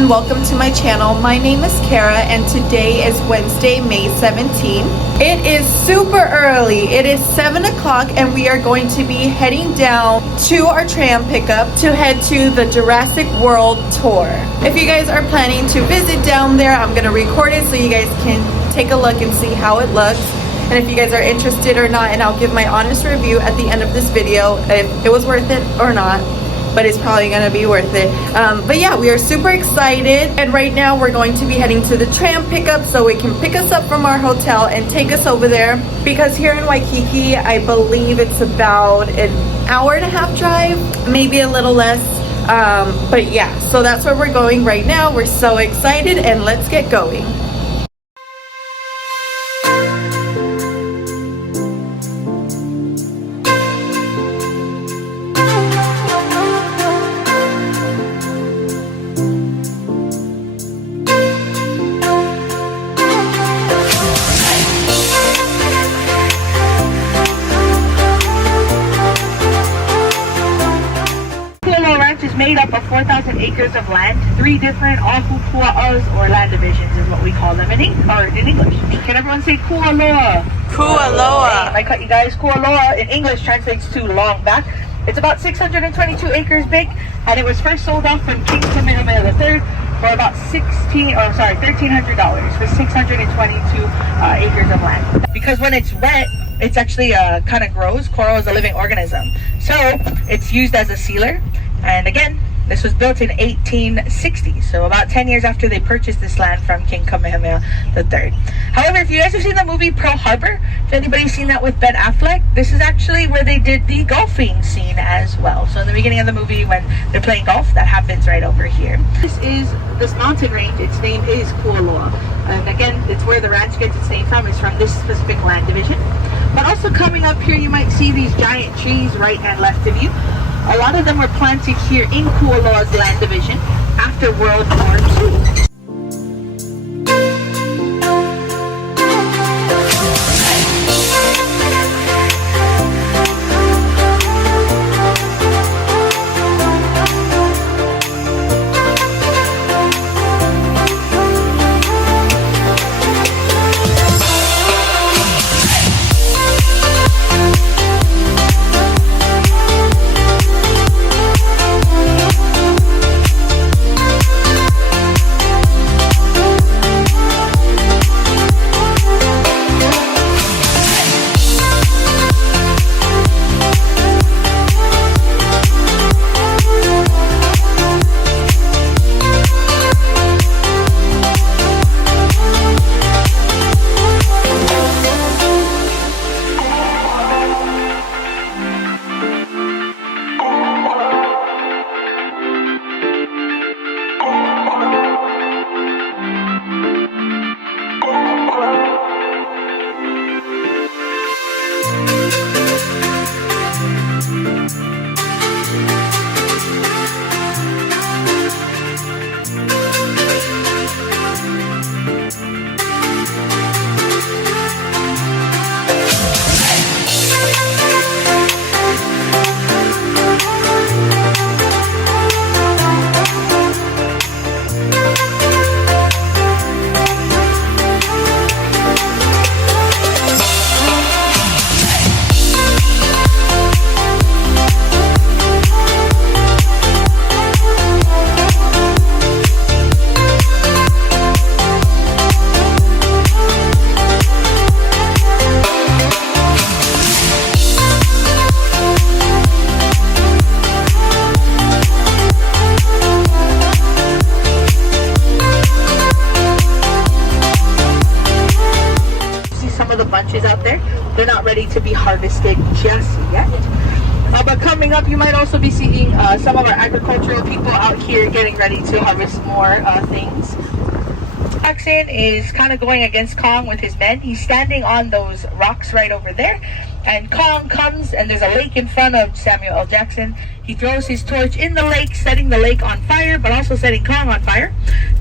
and welcome to my channel. My name is Kara and today is Wednesday, May 17th. It is super early. It is 7 o'clock and we are going to be heading down to our tram pickup to head to the Jurassic World tour. If you guys are planning to visit down there, I'm going to record it so you guys can take a look and see how it looks. And if you guys are interested or not, and I'll give my honest review at the end of this video if it was worth it or not. But it's probably gonna be worth it. But yeah, we are super excited, and right now we're going to be heading to the tram pickup so it can pick us up from our hotel and take us over there, because here in Waikiki I believe it's about an hour and a half drive, maybe a little less. But yeah, so that's where we're going right now. We're so excited, and let's get going. Kualoa Ranch is made up of 4,000 acres of land, 3 different Oahu pua'as, or land divisions is what we call them in English. Can everyone say Kualoa? Kualoa. I cut you guys. Kualoa in English translates to long back. It's about 622 acres big, and it was first sold off from King Kamehameha III for about $1,300 for 622 acres of land. Because when it's wet, it's actually kind of grows. Coral is a living organism, so it's used as a sealer. And again, this was built in 1860, so about 10 years after they purchased this land from King Kamehameha III. However, if you guys have seen the movie Pearl Harbor, if anybody's seen that with Ben Affleck, this is actually where they did the golfing scene as well. So in the beginning of the movie, when they're playing golf, that happens right over here. This is this mountain range. Its name is Kualoa, and again, it's where the ranch gets its name from. It's from this specific land division. But also coming up here, you might see these giant trees right and left of you. A lot of them were planted here in Kualoa's land division after World War II. Bunches out there, they're not ready to be harvested just yet. But coming up, you might also be seeing some of our agricultural people out here getting ready to harvest more things. Jackson is kind of going against Kong with his men. He's standing on those rocks right over there, and Kong comes, and there's a lake in front of Samuel L. Jackson. He throws his torch in the lake, setting the lake on fire, but also setting Kong on fire.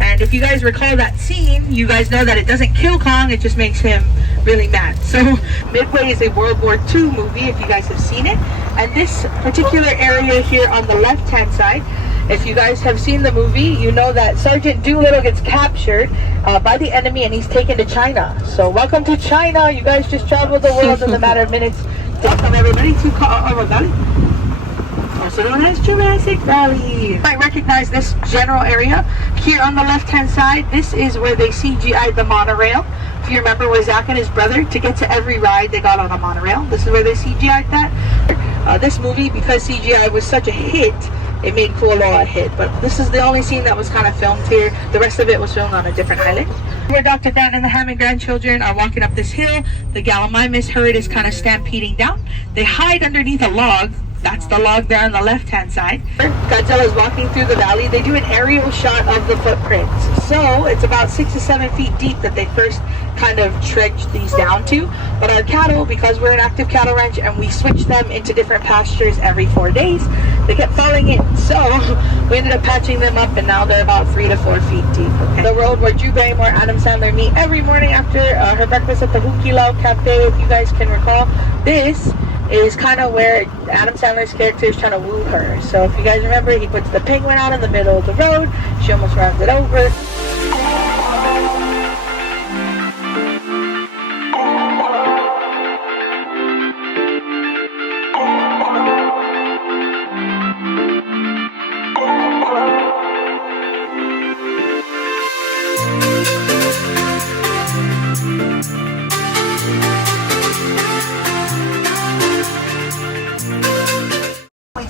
And if you guys recall that scene, you guys know that it doesn't kill Kong, it just makes him really mad. So Midway is a World War II movie, if you guys have seen it. And this particular area here on the left-hand side If you guys have seen the movie, you know that Sergeant Doolittle gets captured by the enemy and he's taken to China. So welcome to China. You guys just traveled the world in a matter of minutes. Welcome everybody to Kualoa Valley, also known as Jurassic Valley. You might recognize this general area here on the left-hand side. This is where they CGI'd the monorail. If you remember, where Zach and his brother, to get to every ride, they got on a monorail. This is where they CGI'd that. This movie, because CGI was such a hit, it made Kualoa a hit. But this is the only scene that was kind of filmed here. The rest of it was filmed on a different island. Where Dr. Dan and the Hammond grandchildren are walking up this hill. The Gallimimus herd is kind of stampeding down. They hide underneath a log. That's the log there on the left-hand side. Godzilla's walking through the valley. They do an aerial shot of the footprints. So it's about 6 to 7 feet deep that they first kind of trekked these down to. But our cattle, because we're an active cattle ranch and we switch them into different pastures every 4 days, they kept falling in. So we ended up patching them up and now they're about 3 to 4 feet deep. Okay? The road where Drew Barrymore and Adam Sandler meet every morning after her breakfast at the Hukilau Cafe, if you guys can recall. This is kind of where Adam Sandler's character is trying to woo her. So if you guys remember, he puts the penguin out in the middle of the road. She almost runs it over.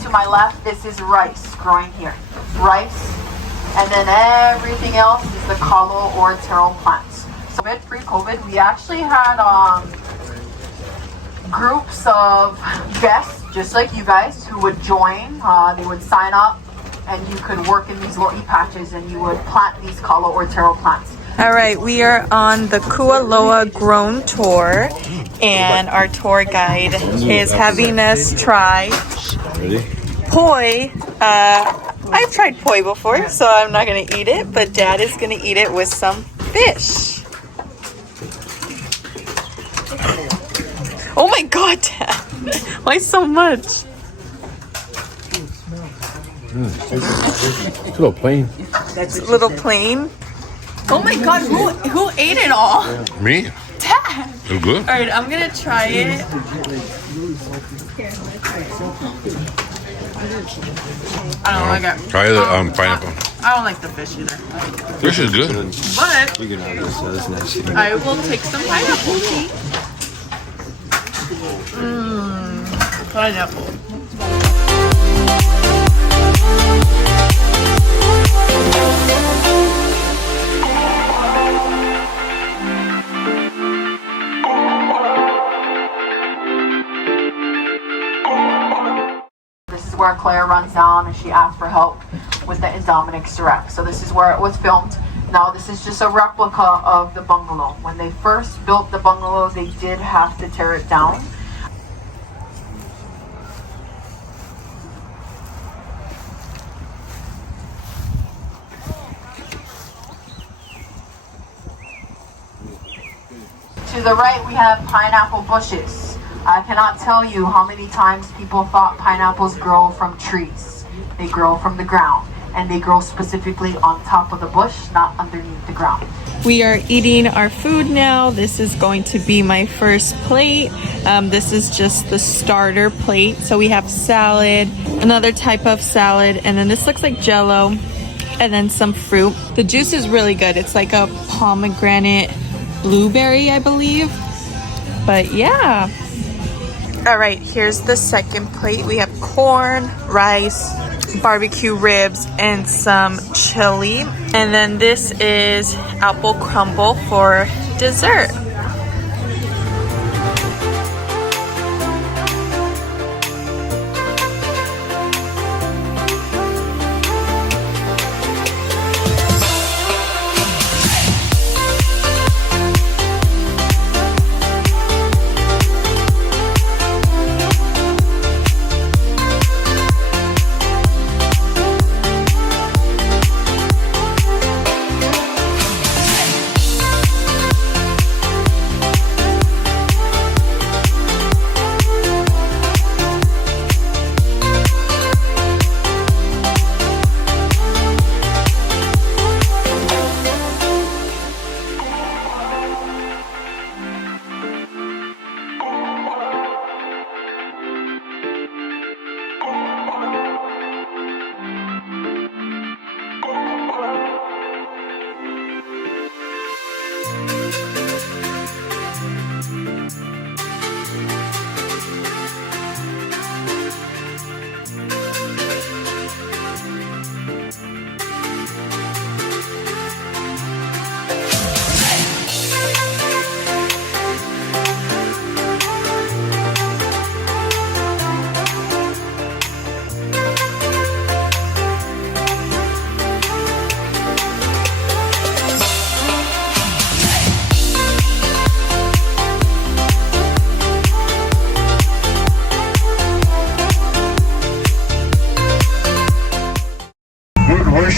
To my left, this is rice growing here. Rice, and then everything else is the kalo or taro plants. So pre-COVID, we actually had groups of guests, just like you guys, who would join. They would sign up, and you could work in these lo'i patches, and you would plant these kalo or taro plants. All right, we are on the Kualoa Grown Tour, and our tour guide is having us try poi. I've tried poi before, so I'm not gonna eat it, but Dad is gonna eat it with some fish. Oh my God, Dad! Why so much? It's a little plain. It's a little plain. Oh my God, who ate it all? Me? Dad! It's good. All right, I'm gonna try it. I don't like it. Try the pineapple. I don't like the fish either. Fish is good. But I will take some pineapple. Pineapple. Where Claire runs down and she asks for help with the Indominix Direct. So this is where it was filmed. Now this is just a replica of the bungalow. When they first built the bungalow, they did have to tear it down. To the right, we have pineapple bushes. I cannot tell you how many times people thought pineapples grow from trees. They grow from the ground, and they grow specifically on top of the bush, not underneath the ground. We are eating our food now. This is going to be my first plate. This is just the starter plate. So we have salad, another type of salad, and then this looks like Jell-O, and then some fruit. The juice is really good. It's like a pomegranate blueberry, I believe. But yeah. All right, here's the second plate. We have corn, rice, barbecue ribs, and some chili. And then this is apple crumble for dessert.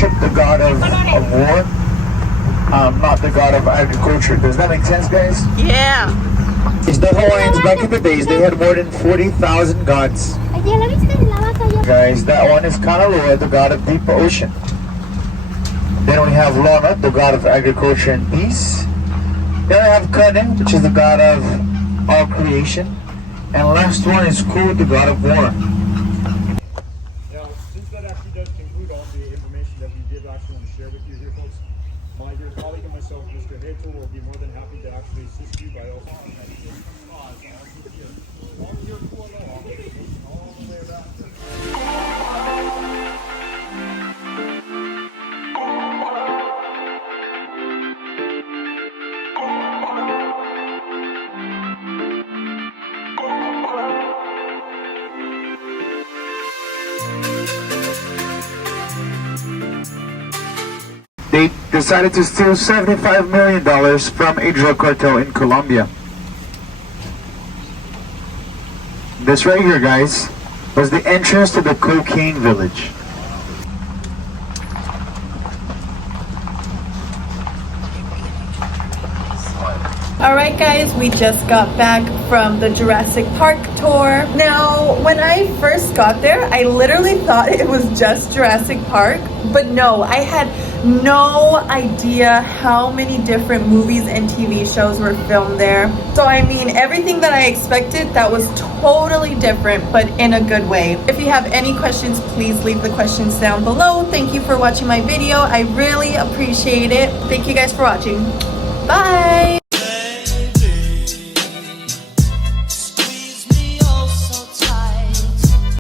worship the god of war, not the god of agriculture. Does that make sense, guys? Yeah. It's the Hawaiians back in the days. They had more than 40,000 gods. Guys, that one is Kualoa, the god of deep ocean. Then we have Lona, the god of agriculture and peace. Then we have Kanen, which is the god of all creation. And last one is Ku, the god of war. Now, since that actually does conclude all the information that we did actually want to share with you here, folks, my dear colleague and myself, Mr. Heto, will be more than happy to actually assist you by all They decided to steal $75 million from a drug cartel in Colombia. This right here, guys, was the entrance to the cocaine village. Alright guys, we just got back from the Jurassic Park tour. Now, when I first got there, I literally thought it was just Jurassic Park, but no, I had no idea how many different movies and TV shows were filmed there. So I mean, everything that I expected, that was totally different, but in a good way. If you have any questions, please leave the questions down below. Thank you for watching my video. I really appreciate it. Thank you guys for watching. Bye!